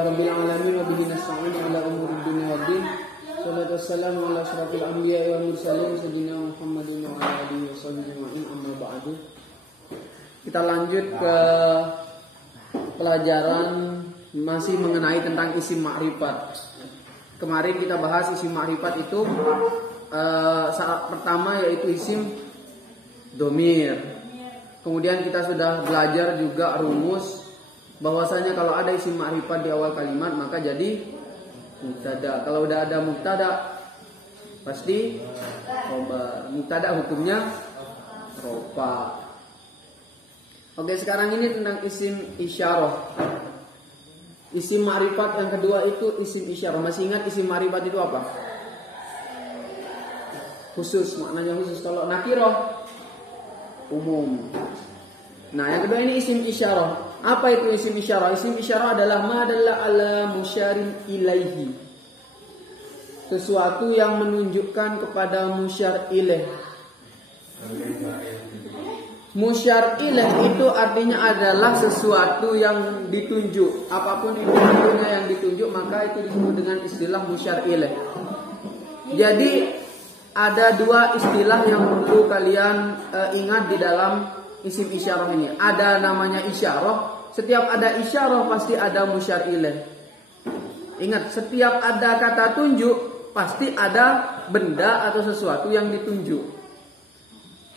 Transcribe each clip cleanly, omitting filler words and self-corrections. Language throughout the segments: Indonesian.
Alhamdulillahirabbil alamin wa bihi nasta'in ala umuri dunya waddin. Shallallahu wassalamu ala asyrafil anbiya'i wal mursalin sayyidina Muhammadin wa ala alihi washabbihi ajma'in amma ba'du. Kita lanjut ke pelajaran masih mengenai tentang isim ma'rifat. Kemarin kita bahas isim ma'rifat itu saat pertama yaitu isim domir. Kemudian kita sudah belajar juga rumus bahwasanya kalau ada isim ma'rifat di awal kalimat maka jadi mubtada. Kalau udah ada mubtada pasti khobar. Mubtada hukumnya rofa. Oke, sekarang ini tentang isim isyarah. Isim ma'rifat yang kedua itu isim isyarah. Masih ingat isim ma'rifat itu apa? Khusus, maknanya khusus. Kalau nakirah umum. Nah, yang kedua ini isim isyarah. Apa itu isim isyarah? Isim isyarah adalah ma dalla ala musyarin ilaihi. Sesuatu yang menunjukkan kepada musyar ilaih. Musyar ilaih itu artinya adalah sesuatu yang ditunjuk. Apapun itu yang ditunjuk maka itu disebut dengan istilah musyar ilaih. Jadi ada dua istilah yang perlu kalian ingat di dalam isim isyarah ini. Ada namanya isyarah. Setiap ada isyarah pasti ada musyar ilaih. Ingat, setiap ada kata tunjuk pasti ada benda atau sesuatu yang ditunjuk.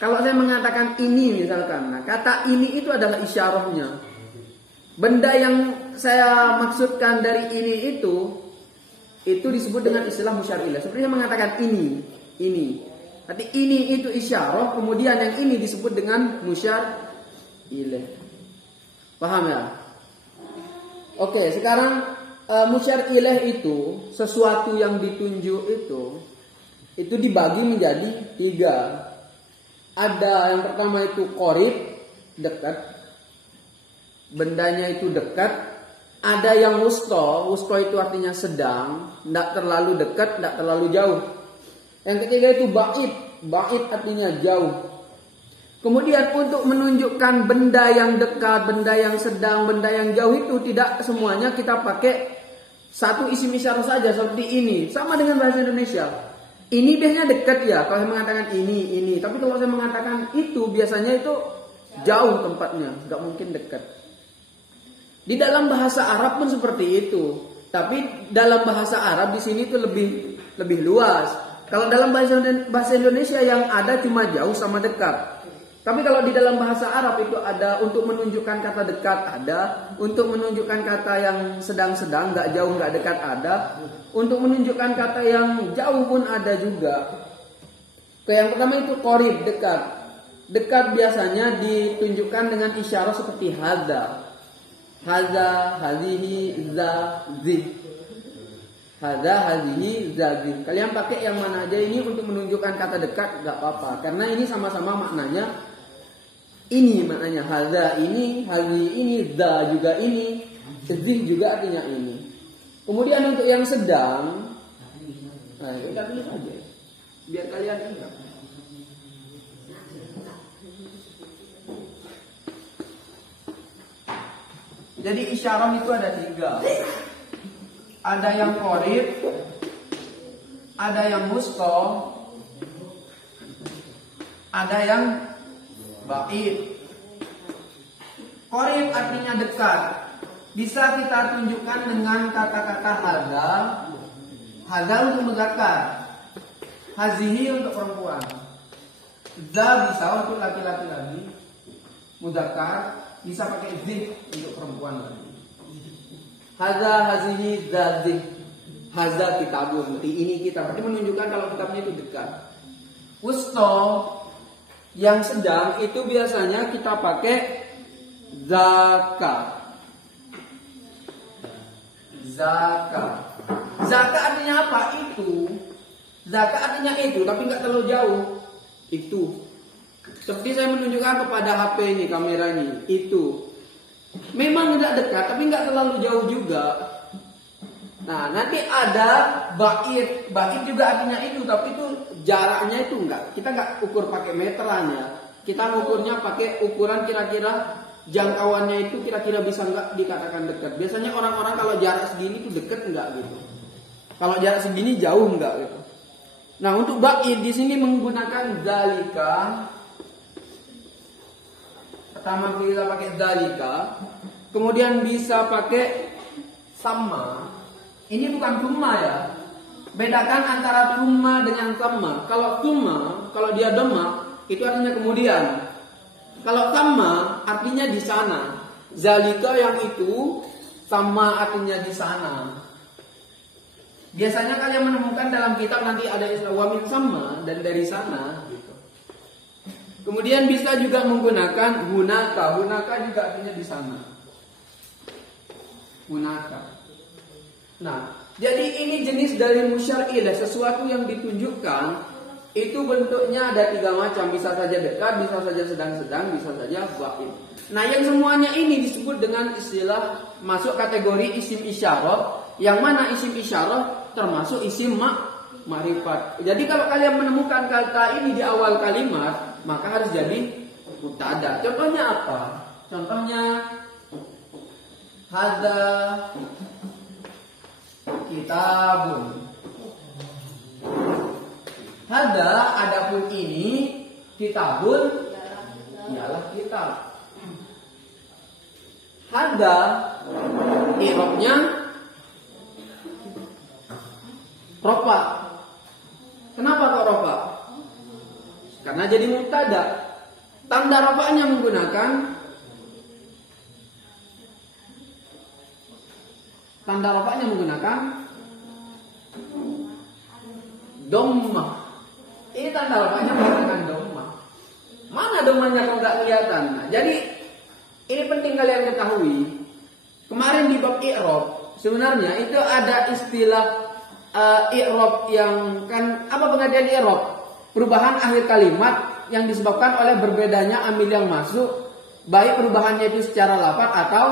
Kalau saya mengatakan ini misalkan, nah kata ini itu adalah isyarahnya. Benda yang saya maksudkan dari ini itu disebut dengan istilah musyar ilaih. Seperti saya mengatakan ini. Nanti ini itu isyarah, kemudian yang ini disebut dengan musyar ilaih. Paham ya? Oke, sekarang musyar ilaih itu sesuatu yang ditunjuk itu dibagi menjadi 3. Ada yang pertama itu qorib, dekat. Bendanya itu dekat. Ada yang wusta itu artinya sedang, tidak terlalu dekat, tidak terlalu jauh. Yang ketiga itu ba'id artinya jauh. Kemudian untuk menunjukkan benda yang dekat, benda yang sedang, benda yang jauh itu tidak semuanya kita pakai satu isim isyarah saja seperti ini. Sama dengan bahasa Indonesia. Ini biasanya dekat ya kalau saya mengatakan ini. Tapi kalau saya mengatakan itu biasanya itu jauh tempatnya, nggak mungkin dekat. Di dalam bahasa Arab pun seperti itu. Tapi dalam bahasa Arab di sini itu lebih luas. Kalau dalam bahasa Indonesia yang ada cuma jauh sama dekat. Tapi kalau di dalam bahasa Arab itu ada untuk menunjukkan kata dekat ada, untuk menunjukkan kata yang sedang-sedang, nggak jauh nggak dekat ada, untuk menunjukkan kata yang jauh pun ada juga. Yang pertama itu qorib, dekat. Dekat biasanya ditunjukkan dengan isyarat seperti hadza, hadhihi, za, zi. Hadza, hadhihi, za, zi. Kalian pakai yang mana aja ini untuk menunjukkan kata dekat nggak apa-apa, karena ini sama-sama maknanya. Ini maknanya hadza ini, hadhi ini, za juga ini, zi juga artinya ini. Kemudian untuk yang sedang, nah kita tulis aja, biar kalian ingat. Jadi isyarah itu ada 3. Ada yang qorib, ada yang wusta, ada yang ba'id. Qorib artinya dekat. Bisa kita tunjukkan dengan kata-kata hadza. Hadza untuk muzakkar, hazihi untuk perempuan, za bisa untuk laki-laki lagi, muzakkar bisa pakai zi untuk perempuan lagi. Hadza, hazihi, za, zi. Hadza kitabun, ini kita berarti menunjukkan kalau kitabnya itu dekat. Wusta yang sedang itu biasanya kita pakai zaka. Zaka artinya apa? Itu. Zaka artinya itu, tapi nggak terlalu jauh. Itu. Seperti saya menunjukkan kepada HP ini, kamera ini. Itu. Memang tidak dekat, tapi nggak terlalu jauh juga. Nah, nanti ada ba'id. Ba'id juga artinya itu, tapi itu jaraknya itu enggak. Kita enggak ukur pakai meteran ya. Kita ukurnya pakai ukuran kira-kira jangkauannya itu kira-kira bisa nggak dikatakan dekat. Biasanya orang-orang kalau jarak segini tuh dekat nggak gitu. Kalau jarak segini jauh nggak gitu. Nah untuk ba'id di sini menggunakan dzalika. Pertama kita pakai dzalika, kemudian bisa pakai sama. Ini bukan thumma ya. Bedakan antara thumma dengan sama. Kalau thumma, kalau dia dhamma, itu artinya kemudian. Kalau sama artinya di sana. Zalika yang itu sama artinya di sana. Biasanya kalian menemukan dalam kitab nanti ada istilah wa min sama dan dari sana gitu. Kemudian bisa juga menggunakan hunaka. Hunaka juga artinya di sana. Hunaka. Nah, jadi ini jenis dari musyar ilah, sesuatu yang ditunjukkan. Itu bentuknya ada 3 macam. Bisa saja dekat, bisa saja sedang-sedang, bisa saja ba'id. Nah yang semuanya ini disebut dengan istilah masuk kategori isim isyarah. Yang mana isim isyarah termasuk isim ma'rifat. Jadi kalau kalian menemukan kata ini di awal kalimat, maka harus jadi mubtada. Contohnya apa? Contohnya hadza kitabun. Hadza adapun ini, kitabun ialah kitab. Hadza i'rabnya rofa. Kenapa kok rofa? Karena jadi mubtada. Tanda rofanya menggunakan dhammah. Ini tanda rofanya menggunakan dhammah. Mana dhammahnya kalau nggak kelihatan? Nah, jadi ini penting kalian ketahui. Kemarin di bab i'rab sebenarnya itu ada istilah i'rab yang kan apa pengertian i'rab? Perubahan akhir kalimat yang disebabkan oleh berbedanya amil yang masuk, baik perubahannya itu secara lafaz atau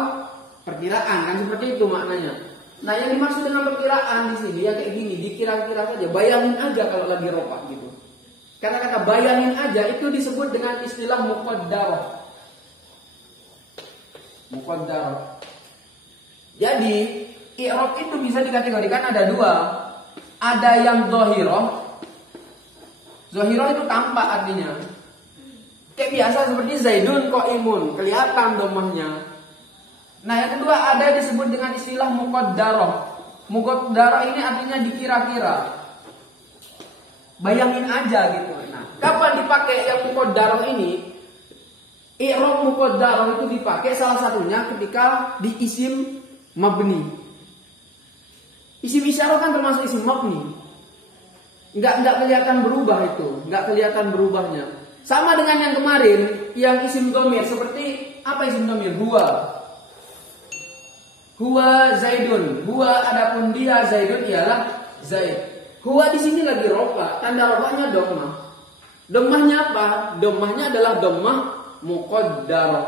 perkiraan, kan seperti itu maknanya. Nah, yang dimaksud dengan perkiraan di sini ya kayak gini, dikira-kira saja, bayangin aja kalau lagi rofa gitu. Kata-kata bayangin aja itu disebut dengan istilah muqaddarah. Muqaddarah. Jadi, i'rab itu bisa dikategorikan ada 2. Ada yang zahirah. Zahirah itu tampak artinya. Kayak biasa seperti zaidun qaimun, kelihatan dhammahnya. Nah, yang kedua ada disebut dengan istilah muqaddarah. Muqaddarah ini artinya dikira-kira. Bayangin aja gitu. Nah, kapan dipakai yang muqaddarah ini? I'rab muqaddarah itu dipakai salah satunya ketika di isim mabni. Isim isyarah kan termasuk isim mabni. Enggak kelihatan berubah itu, enggak kelihatan berubahnya. Sama dengan yang kemarin, yang isim dhamir seperti apa isim dhamir? Huwa zaidun. Huwa adapun dia zaidun ialah zaid. Huwa di sini lagi rofa, tanda rofanya dhammah. Dhammahnya apa? Dhammahnya adalah dhammah muqaddarah.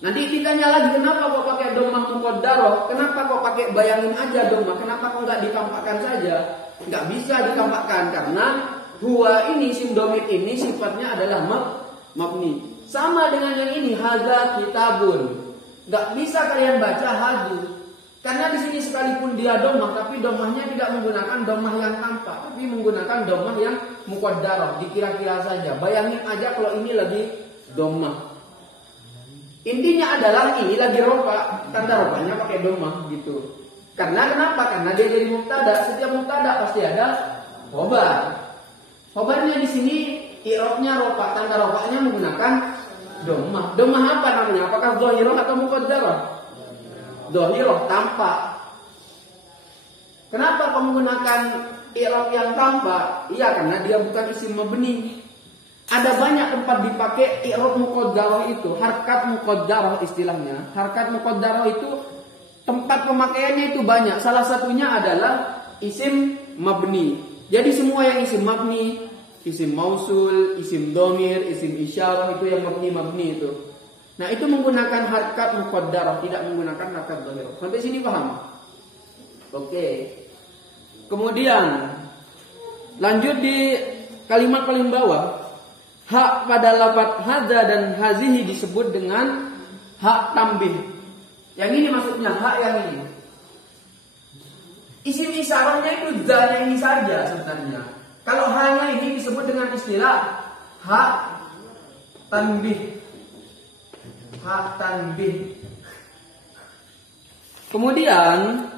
Nanti ditanya lagi kenapa kok pakai dhammah muqaddarah? Kenapa kok pakai bayangin aja dhammah? Kenapa kok enggak ditampakkan saja? Enggak bisa ditampakkan karena huwa ini isim dhamir ini sifatnya adalah mabni. Sama dengan yang ini hadza kitabun. Enggak bisa kalian baca hadu. Karena di sini sekalipun dia dhammah tapi dhammahnya tidak menggunakan dhammah yang tampak, tapi menggunakan dhammah yang muqaddarah, dikira-kira saja. Bayangin aja kalau ini lagi dhammah. Intinya adalah ini lagi rofa, tanda rofanya pakai dhammah gitu. Karena kenapa? Karena dia jadi mubtada. Setiap mubtada pasti ada khobar. Khobarnya di sini i'rabnya rofa, tanda rofanya menggunakan dhammah. Dhammah apa namanya? Apakah dhahirah atau muqaddarah? Dhahirah, tampak. Kenapa kau menggunakan i'rab yang tampak? Iya, karena dia bukan isim mabni. Ada banyak tempat dipakai i'rab muqaddarah itu, harkat muqaddarah istilahnya. Harkat muqaddarah itu tempat pemakaiannya itu banyak. Salah satunya adalah isim mabni. Jadi semua yang isim mabni, isim mausul, isim dhamir, isim isyarah itu yang mabni itu. Nah, itu menggunakan harkat muqaddarah, tidak menggunakan harkat dhahir. Sampai sini paham? Oke. Kemudian lanjut di kalimat paling bawah. Hak pada lafaz hadza dan hazihi disebut dengan hak tambih. Yang ini maksudnya hak yang ini. Isim isyarahnya itu zanya ini saja sebenarnya. Kalau hanya ini disebut dengan istilah hak tanbih. Hak tanbih. Kemudian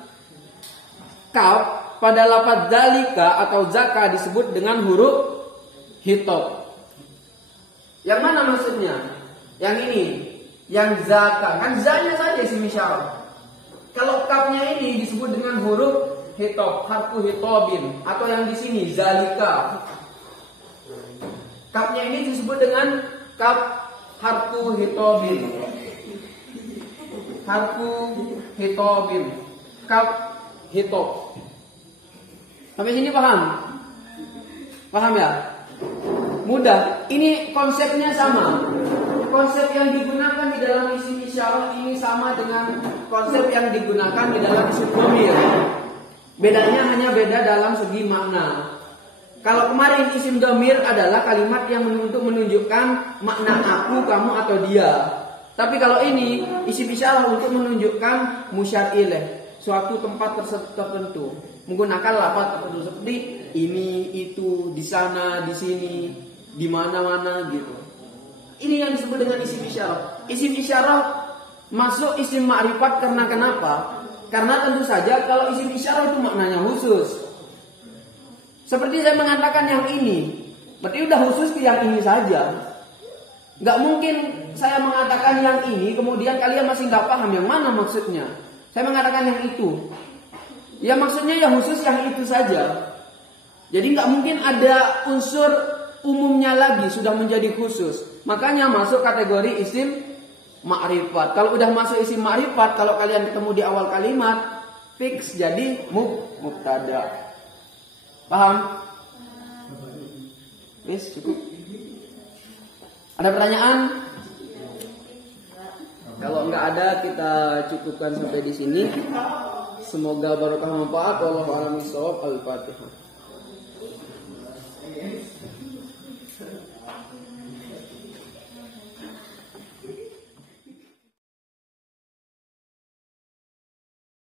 kaf pada lafaz zalika atau zaka disebut dengan huruf hitop. Yang mana maksudnya? Yang ini, yang zaka. Kan zanya saja isim isyarah. Kalau kafnya ini disebut dengan huruf hitop, harfu hitobin, atau yang di sini zalika. Kafnya ini disebut dengan kaf harfu hitobin. Harfu hitobin. Kaf hitop. Sampai sini paham? Paham ya? Mudah. Ini konsepnya sama. Konsep yang digunakan di dalam isim isyarah ini sama dengan konsep yang digunakan di dalam isim dhamir. Bedanya hanya beda dalam segi makna. Kalau kemarin isim dhamir adalah kalimat yang untuk menunjukkan makna aku, kamu atau dia. Tapi kalau ini isim isyarah untuk menunjukkan musyar ilaih, suatu tempat tertentu. Menggunakan lafaz tertentu seperti ini, itu, di sana, di sini, di mana-mana gitu. Ini yang disebut dengan isim isyarah. Isim isyarah masuk isim ma'rifat karena kenapa? Karena tentu saja kalau isim isyarah itu maknanya khusus. Seperti saya mengatakan yang ini, berarti udah khusus ke yang ini saja. Gak mungkin saya mengatakan yang ini kemudian kalian masih gak paham yang mana maksudnya. Saya mengatakan yang itu. Ya maksudnya ya khusus yang itu saja. Jadi gak mungkin ada unsur umumnya lagi sudah menjadi khusus. Makanya masuk kategori isim ma'rifat. Kalau udah masuk isim ma'rifat, kalau kalian ketemu di awal kalimat, fix jadi mubtada. Paham? Yes, cukup. Ada pertanyaan? Kalau enggak ada, kita cukupkan sampai di sini. Semoga barokah manfaat. Wallahu a'lam bishawab. Al-Fatihah.